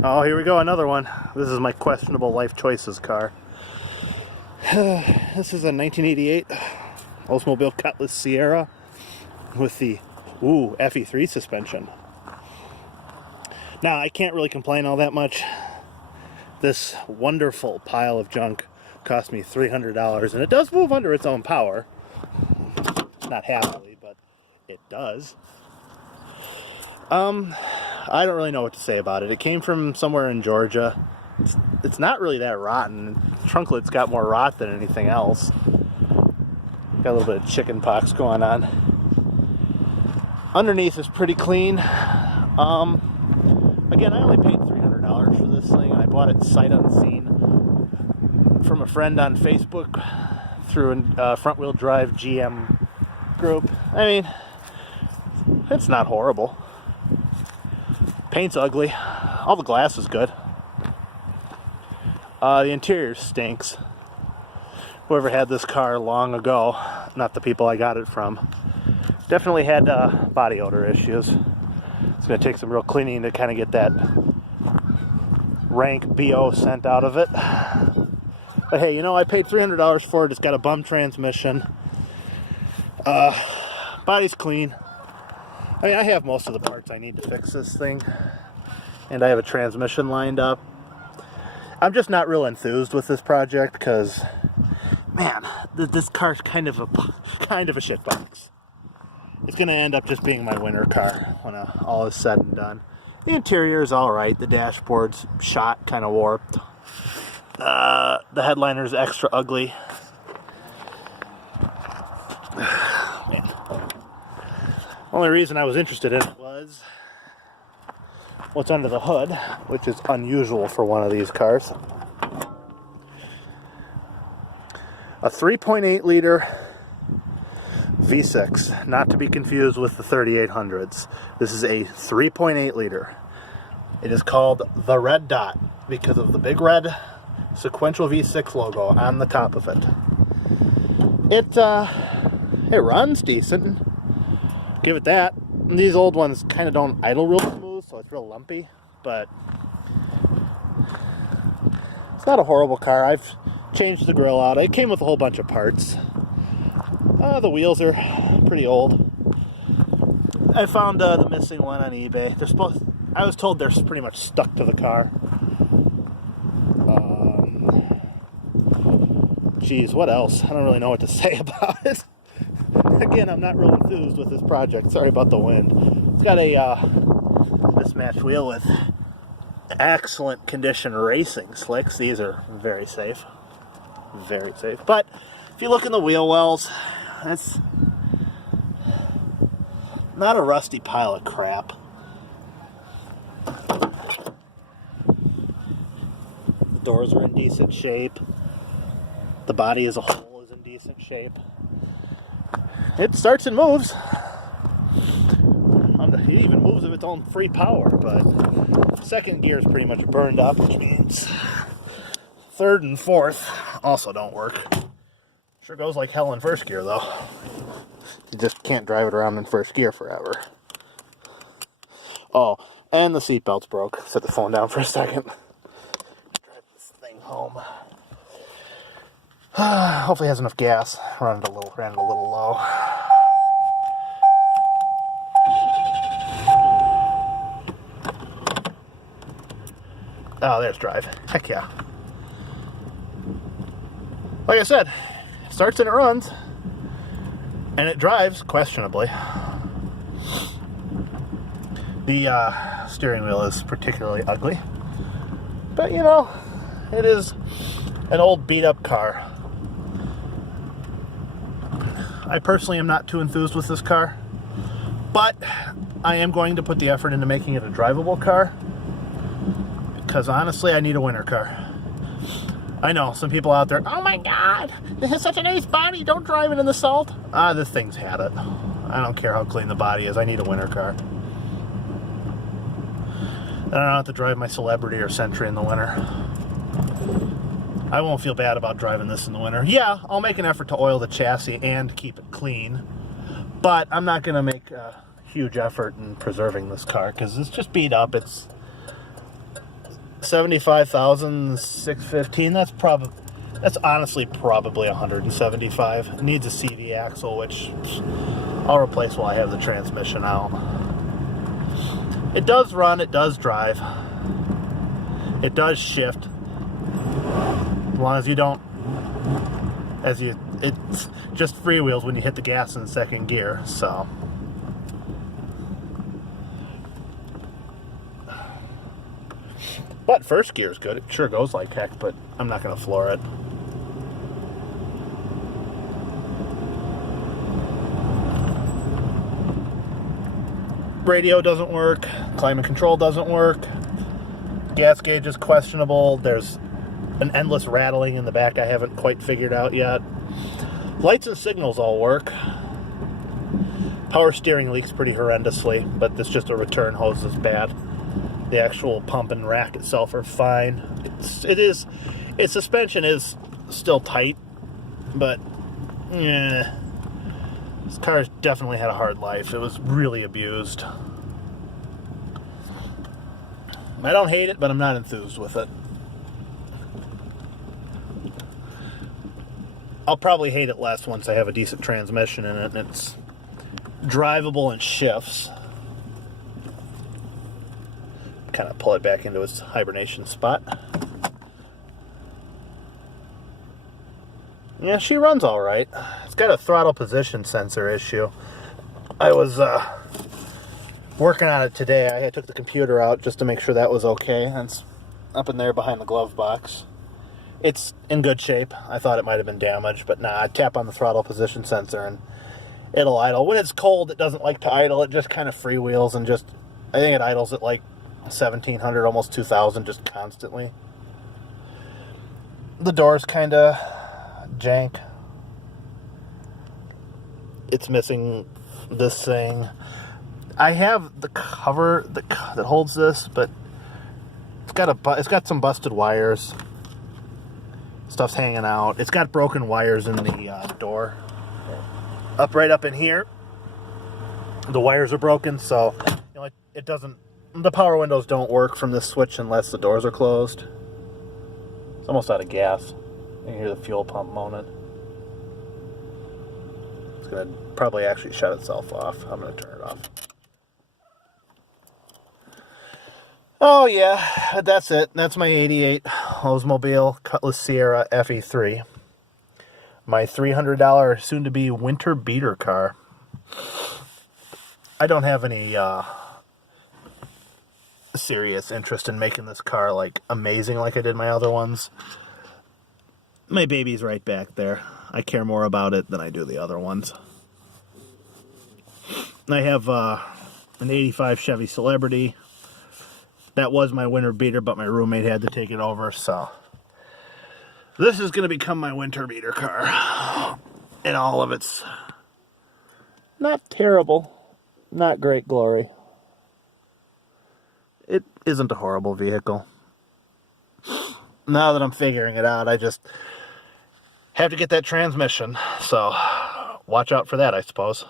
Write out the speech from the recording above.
Oh, here we go, another one. This is my questionable life choices car. This is a 1988 Oldsmobile Cutlass Ciera with the FE3 suspension. Now, I can't really complain all that much. This wonderful pile of junk cost me $300, and it does move under its own power. Not happily, but it does. I don't really know what to say about it. It came from somewhere in Georgia. It's not really that rotten. Trunklet's got more rot than anything else. Got a little bit of chicken pox going on. Underneath is pretty clean. Again, I only paid $300 for this thing. I bought it sight unseen from a friend on Facebook through a front-wheel drive GM group. I mean, it's not horrible. Paint's ugly. All the glass is good. The interior stinks. Whoever had this car long ago, not the people I got it from, definitely had body odor issues. It's going to take some real cleaning to kind of get that rank BO scent out of it. But hey, you know, I paid $300 for it. It's got a bum transmission. Body's clean. I mean, I have most of the parts I need to fix this thing, and I have a transmission lined up. I'm just not real enthused with this project because, man, this car's kind of a shitbox. It's going to end up just being my winter car when all is said and done. The interior is all right. The dashboard's shot, kind of warped. The headliner's extra ugly. Man. Only reason I was interested in it was what's under the hood, which is unusual for one of these cars. A 3.8 liter V6, not to be confused with the 3800s. This is a 3.8 liter. It is called the Red Dot because of the big red sequential V6 logo on the top of it. It runs decent. Give it that. These old ones kind of don't idle real smooth, so it's real lumpy, but it's not a horrible car. I've changed the grille out. It came with a whole bunch of parts. The wheels are pretty old. I found the missing one on eBay. I was told they're pretty much stuck to the car. Geez, what else? I don't really know what to say about it. Again, I'm not real enthused with this project. Sorry about the wind. It's got a mismatched wheel with excellent condition racing slicks. These are very safe. Very safe. But if you look in the wheel wells, it's not a rusty pile of crap. The doors are in decent shape. The body as a whole is in decent shape. It starts and moves. It even moves of its own free power, but second gear is pretty much burned up, which means third and fourth also don't work. Sure goes like hell in first gear, though. You just can't drive it around in first gear forever. Oh, and the seatbelt's broke. Set the phone down for a second. Drive this thing home. Hopefully it has enough gas. Ran it a little low. Oh, there's drive. Heck yeah. Like I said, it starts and it runs. And it drives questionably. The steering wheel is particularly ugly. But, you know, it is an old beat-up car. I personally am not too enthused with this car, but I am going to put the effort into making it a drivable car, because honestly, I need a winter car. I know, some people out there, oh my god, this has such a nice body, don't drive it in the salt. This thing's had it. I don't care how clean the body is, I need a winter car. I don't have to drive my Celebrity or Century in the winter. I won't feel bad about driving this in the winter. Yeah, I'll make an effort to oil the chassis and keep it clean, but I'm not going to make a huge effort in preserving this car because it's just beat up. It's $75,615. That's honestly probably 175. It needs a CV axle, which I'll replace while I have the transmission out. It does run, it does drive, it does shift. As long as you don't, it's just freewheels when you hit the gas in second gear, so. But first gear is good. It sure goes like heck, but I'm not going to floor it. Radio doesn't work. Climate control doesn't work. Gas gauge is questionable. There's an endless rattling in the back I haven't quite figured out yet. Lights and signals all work. Power steering leaks pretty horrendously, but it's just a return hose that's bad. The actual pump and rack itself are fine. Its suspension is still tight, but yeah, this car's definitely had a hard life. It was really abused. I don't hate it, but I'm not enthused with it. I'll probably hate it less once I have a decent transmission in it and it's drivable and shifts. Kind of pull it back into its hibernation spot. Yeah, she runs all right. It's got a throttle position sensor issue. I was working on it today. I took the computer out just to make sure that was okay. And it's up in there behind the glove box. It's in good shape. I thought it might have been damaged, but nah, I tap on the throttle position sensor and it'll idle. When it's cold, it doesn't like to idle. It just kind of freewheels and just, I think it idles at like 1,700, almost 2,000, just constantly. The door's kind of jank. It's missing this thing. I have the cover that holds this, but it's got some busted wires. Stuff's hanging out. It's got broken wires in the door. Right up in here. The wires are broken, so it doesn't. The power windows don't work from this switch unless the doors are closed. It's almost out of gas. You can hear the fuel pump moaning. It's going to probably actually shut itself off. I'm going to turn it off. Oh yeah, that's it. That's my 88 Oldsmobile Cutlass Ciera FE3. My $300 soon-to-be winter beater car. I don't have any serious interest in making this car like amazing like I did my other ones. My baby's right back there. I care more about it than I do the other ones. I have an 85 Chevy Celebrity. That was my winter beater, but my roommate had to take it over, so this is going to become my winter beater car. In all of its not terrible, not great glory. It isn't a horrible vehicle. Now that I'm figuring it out, I just have to get that transmission, so watch out for that, I suppose.